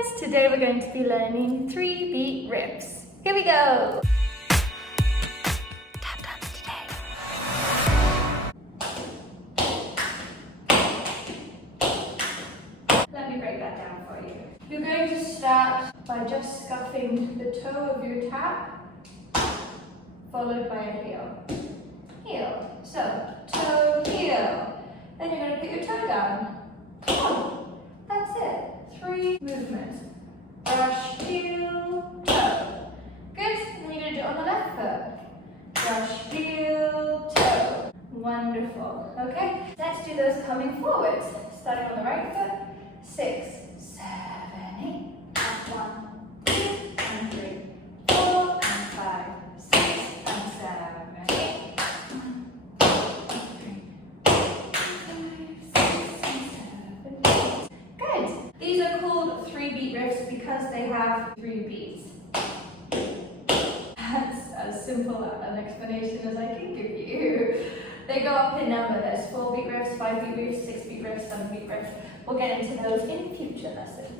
guys! Today we're going to be learning 3-beat riffs. Here we go! Tap dance today. Let me break that down for you. You're going to start by just scuffing the toe of your tap, followed by a heel. Heel. So, toe, heel. Then you're going to put your toe down. That's it. 3 movements. Brush, heel, toe. Good. Then you're going to do it on the left foot. Brush, heel, toe. Wonderful. Okay. Let's do those coming forwards. Starting on the right foot. 6, 7, 8. That's 1, 2, and 3, 4, and 5, 6, and 7, 8. 1, 2, 3, 4, 5, 6, and 7, 8. Good. These are called 3-beat riffs because they have 3 beats. That's as simple an explanation as I can give you. They go up in number. There's 4-beat riffs, 5-beat riffs, 6-beat riffs, 7-beat riffs. We'll get into those in future lessons.